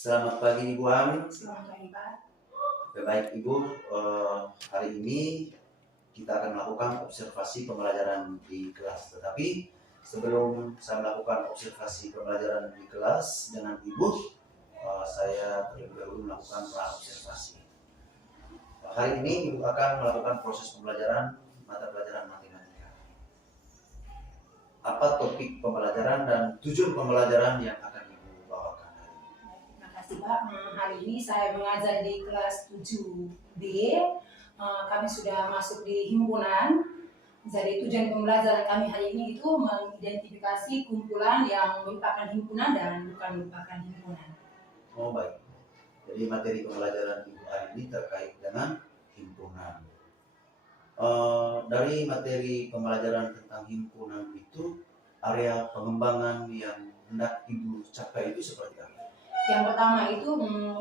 Selamat pagi Ibu Amin. Selamat pagi Pak. Baik Ibu, hari ini kita akan melakukan observasi pembelajaran di kelas. Tetapi sebelum saya melakukan observasi pembelajaran di kelas dengan Ibu, saya terlebih dahulu melakukan pra-observasi. Hari ini Ibu akan melakukan proses pembelajaran mata pelajaran matematika. Apa topik pembelajaran dan tujuan pembelajaran yang akan Ibu bawakan hari ini? Terima kasih Pak. Hari ini saya mengajar di kelas 7B. Kami sudah masuk di himpunan. Jadi tujuan pembelajaran kami hari ini itu mengidentifikasi kumpulan yang merupakan himpunan dan bukan merupakan himpunan. Oh baik. Jadi materi pembelajaran Ibu hari ini terkait dengan himpunan. Dari materi pembelajaran tentang himpunan itu, area pengembangan yang hendak Ibu capai itu seperti apa? Yang pertama itu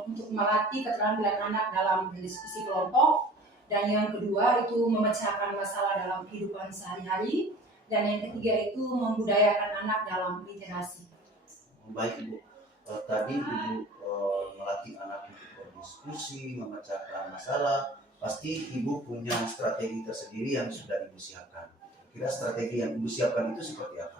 untuk melatih keterampilan anak dalam berdiskusi kelompok, dan yang kedua itu memecahkan masalah dalam kehidupan sehari-hari, dan yang ketiga itu membudayakan anak dalam literasi. Baik Ibu, tadi Ibu melatih anak untuk berdiskusi, memecahkan masalah. Pasti Ibu punya strategi tersendiri yang sudah Ibu siapkan. Kira strategi yang Ibu siapkan itu seperti apa?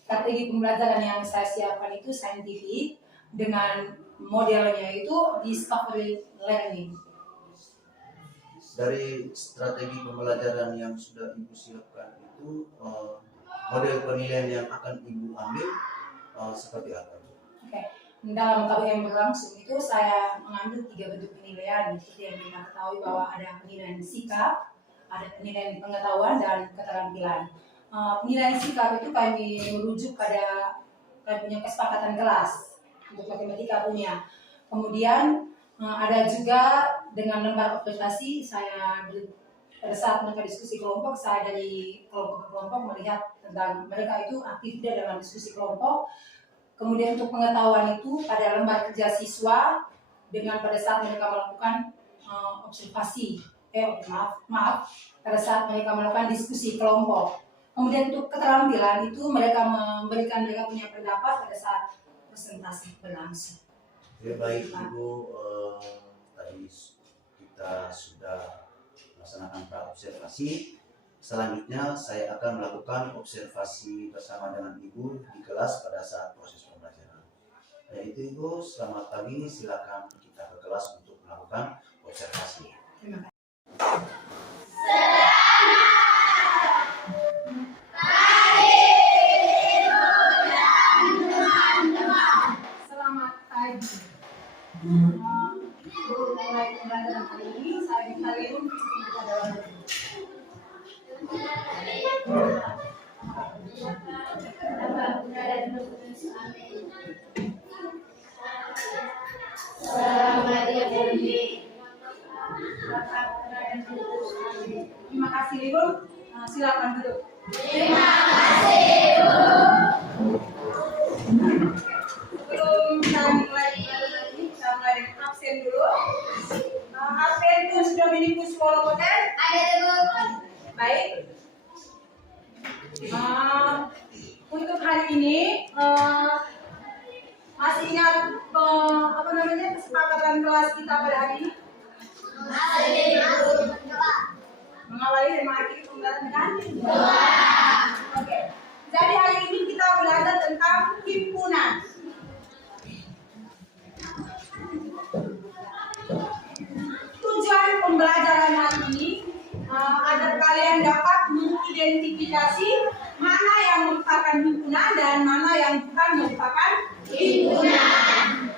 Strategi pembelajaran yang saya siapkan itu saintifik, dengan modelnya itu discovery learning. Dari strategi pembelajaran yang sudah Ibu siapkan itu, model penilaian yang akan Ibu ambil seperti apa? Dalam KBM berlangsung itu saya mengambil 3 bentuk penilaian. Seperti yang kita ketahui bahwa ada penilaian sikap, ada penilaian pengetahuan, dan keterampilan. Penilaian sikap itu kami merujuk pada kami punya kesepakatan kelas untuk matematika punya. Kemudian ada juga dengan lembar observasi saya pada saat mereka diskusi kelompok, saya dari kelompok ke kelompok melihat tentang mereka itu aktif tidak dalam diskusi kelompok. Kemudian untuk pengetahuan itu pada lembar kerja siswa dengan pada saat mereka melakukan observasi, pada saat mereka melakukan diskusi kelompok. Kemudian untuk keterampilan itu mereka memberikan mereka punya pendapat pada saat presentasi berlangsung. Ya, baik Ibu, tadi kita sudah melaksanakan pra-observasi. Selanjutnya saya akan melakukan observasi bersama dengan Ibu di kelas pada saat proses pembelajaran. Yaitu Ibu, selamat pagi, silakan kita ke kelas untuk melakukan observasi. Terima kasih. Selamat pagi. Mulai pembelajaran hari ini saya minta Leon kita dalam Terima kasih Ibu. Silakan duduk. Terima kasih Ibu. Sebelum kita mulai pembelajaran ini, kita mulai dengan absen dulu. Absen itu sudah menipu sekolah hotel? Ada Ibu. Baik. Untuk hari ini masih ingat kesepakatan kelas kita pada hari ini? Masih Ibu. Mengawali dan mengakhiri pembelajaran kan? Doa. Oke. Jadi hari ini kita belajar tentang himpunan. Tujuan pembelajaran hari ini agar kalian dapat mengidentifikasi mana yang merupakan himpunan dan mana yang bukan merupakan himpunan.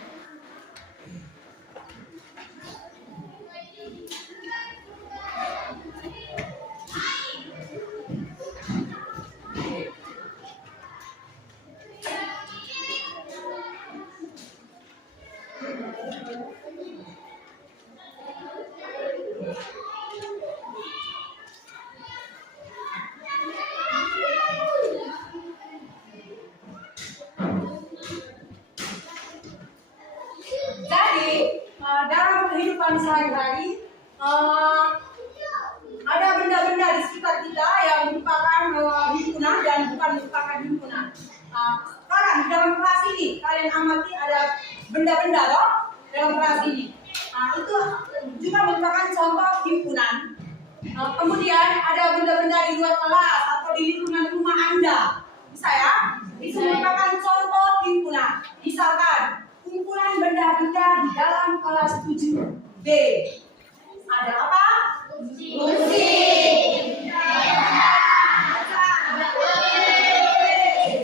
Dalam kehidupan sehari-hari ada benda-benda di sekitar kita yang merupakan himpunan dan bukan merupakan himpunan. Sekarang di dalam kelas ini kalian amati ada benda-benda loh dalam kelas ini. Nah, itu juga merupakan contoh himpunan. Kemudian ada benda-benda di luar kelas atau di lingkungan rumah Anda. Bisa ya? Itu merupakan contoh himpunan. Misalkan kumpulan benda-benda di dalam kelas 7B. Ada apa? Kursi.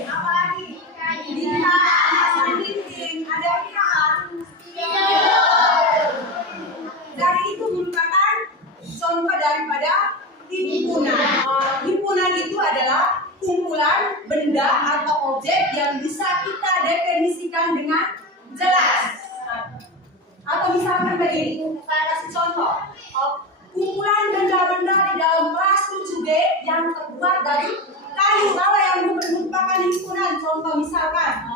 Apa lagi? Bintang, pasang dinding. Ada bintang. Dari itu merupakan contoh daripada himpunan. Himpunan itu adalah kumpulan benda atau objek yang bisa kita definisikan dengan jelas. Atau misalkan begini, saya kasih contoh. Kumpulan benda-benda di dalam kelas 7B yang terbuat dari kayu. Kalau yang merupakan himpunan, contoh misalkan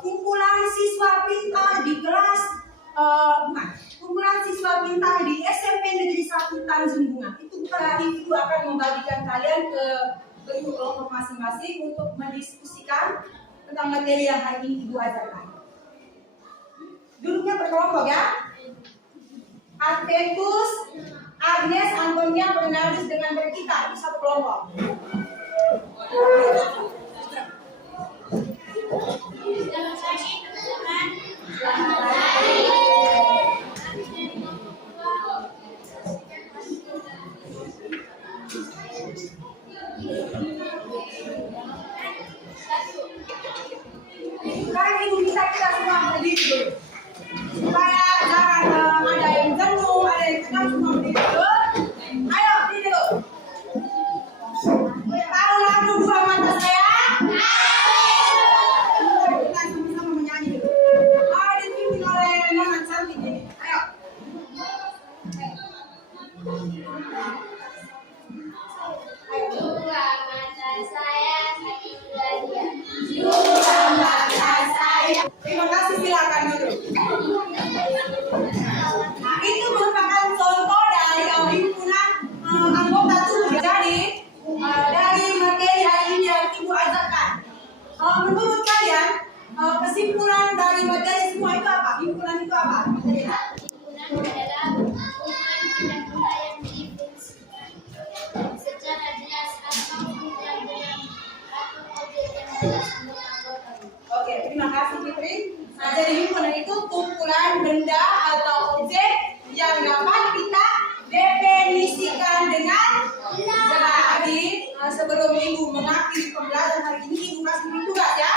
kumpulan siswa pintar di kelas kumpulan siswa pintar di SMP Negeri 1 Tanjung Bunga. Itu ibu akan membagikan kalian ke bentuk kelompok masing-masing untuk mendiskusikan tentang materi yang hari ini ibu ajarkan. Duduknya berkelompok ya. Adventus, Agnes, Antonia, Bernardus dengan Berkita itu satu kelompok. Sekarang ibu bisa kita semua berdiri dulu. Supaya jangan ada yang jenuh, ada yang tenang, semua berdiri dulu. Ayo berdiri dulu. Tahu lagu Dua Mata Saya? Kita sama-sama menyanyi dulu. Dipimpin oleh Nona cantik ini. Ayo. Dua mata saya sakit dia. Dua mata saya. Terima kasih, silakan duduk. Nah, itu merupakan contoh dari himpunan anggota tubuh. Jadi dari materi hari ini yang ibu ajarkan, menurut kalian kesimpulan dari materi semua itu apa? Himpunan itu apa? Materinya? Himpunan adalah kumpulan benda-benda yang didefinisikan secara jelas atau kumpulan-kumpulan atau objek yang jelas untuk anggota. Oke, terima kasih Fitri. Nah, jadi himpunan itu kumpulan benda atau objek yang dapat kita definisikan dengan jelas. Jadi sebelum ibu mengakhiri pembelajaran hari ini, ibu kasih tugas ya.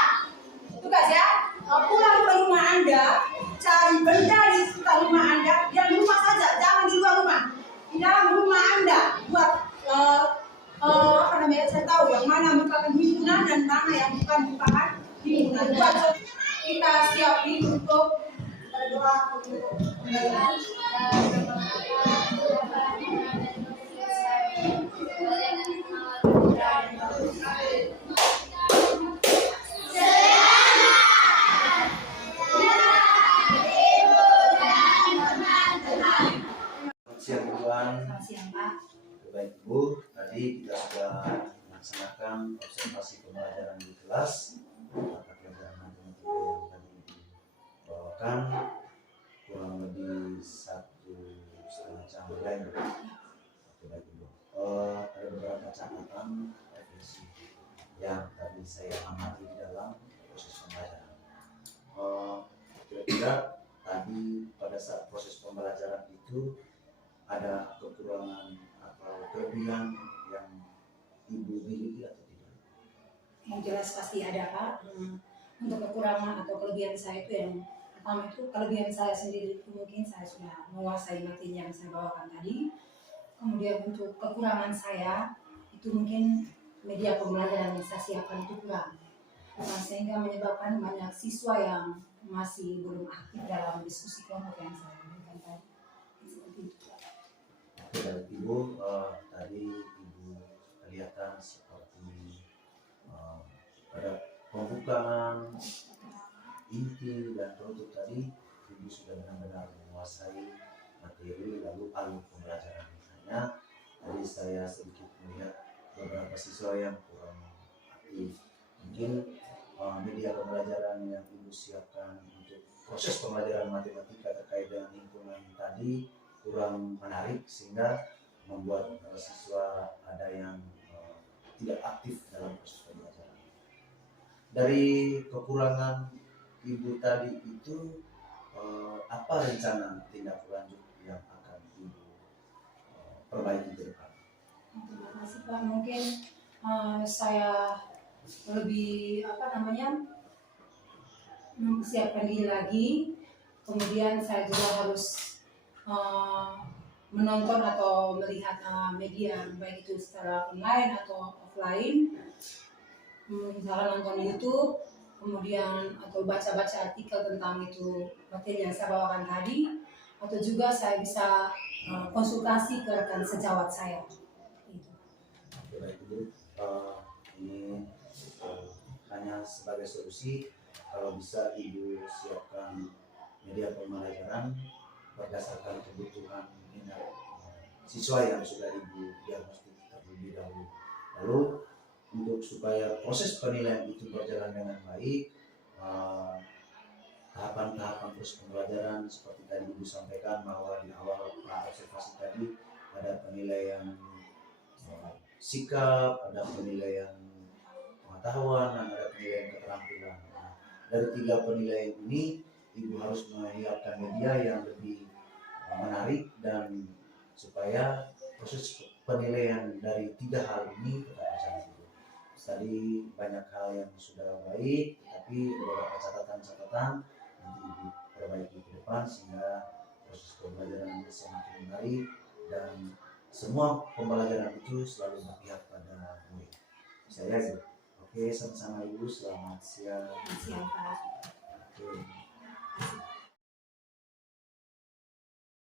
Tugas ya. Pulang ke rumah Anda, cari benda di sekitar rumah Anda, yang di rumah saja, jangan di luar rumah. Di dalam rumah Anda buat saya tahu yang mana merupakan himpunan dan mana yang bukan merupakan himpunan. Buat kita siap untuk berdoa untuk Siang Tuhan, Selamat siang Pak. baik Ibu, tadi kita sudah melaksanakan observasi pembelajaran di kelas. Mata pelajaran matematika yang tadi dibawakan kurang lebih 1,5 jam lebih. Baik Ibu, ada beberapa catatan revisi yang tadi saya amati di dalam proses pembelajaran. Kira-kira tadi pada saat proses pembelajaran itu ada kekurangan atau kelebihan yang ibu miliki atau tidak? Yang jelas pasti ada Pak. Untuk kekurangan atau kelebihan saya itu yang pertama itu kelebihan saya sendiri itu mungkin saya sudah menguasai materi yang saya bawakan tadi. Kemudian untuk kekurangan saya itu mungkin media pembelajaran yang saya siapkan itu kurang. Sehingga menyebabkan banyak siswa yang masih belum aktif dalam diskusi kelompok yang saya berikan tadi. Seperti itu. Oke, dari Ibu, tadi Ibu kelihatan seperti pada pembukaan inti dan penutup tadi Ibu sudah benar-benar menguasai materi lalu alur pembelajaran. Hanya tadi saya sedikit melihat beberapa siswa yang kurang aktif. Mungkin media pembelajaran yang Ibu siapkan untuk proses pembelajaran matematika terkait dengan lingkungan tadi kurang menarik sehingga membuat siswa ada yang tidak aktif dalam proses pembelajaran. Dari kekurangan Ibu tadi itu apa rencana tindak lanjut yang akan Ibu perbaiki ke depan? Terima kasih Pak. Mungkin saya lebih mempersiapkan diri lagi. Kemudian saya juga harus menonton atau melihat media baik itu secara online atau offline. Misalnya nonton YouTube, kemudian atau baca-baca artikel tentang itu materi yang saya bawakan tadi, atau juga saya bisa konsultasi ke rekan sejawat saya. Itu. Oke, baik Ibu, ini hanya sebagai solusi kalau bisa Ibu siapkan media pembelajaran berdasarkan kebutuhan minat siswa yang sudah Ibu diagnostik terlebih dahulu. Lalu untuk supaya proses penilaian itu berjalan dengan baik, tahapan-tahapan proses pembelajaran seperti tadi Ibu sampaikan bahwa di awal observasi tadi ada penilaian sikap, ada penilaian pengetahuan, dan ada penilaian keterampilan. Nah, dari 3 penilaian ini Ibu harus menyiapkan media yang lebih menarik dan supaya proses penilaian dari 3 hal ini tetap berjalan. Tadi banyak hal yang sudah baik, tapi beberapa catatan-catatan nanti Ibu perbaiki ke depan sehingga proses pembelajaran semakin menarik dan semua pembelajaran itu selalu berpihak pada murid. Saya Ibu. Oke, sama-sama Ibu. Selamat siang. Selamat siang Pak.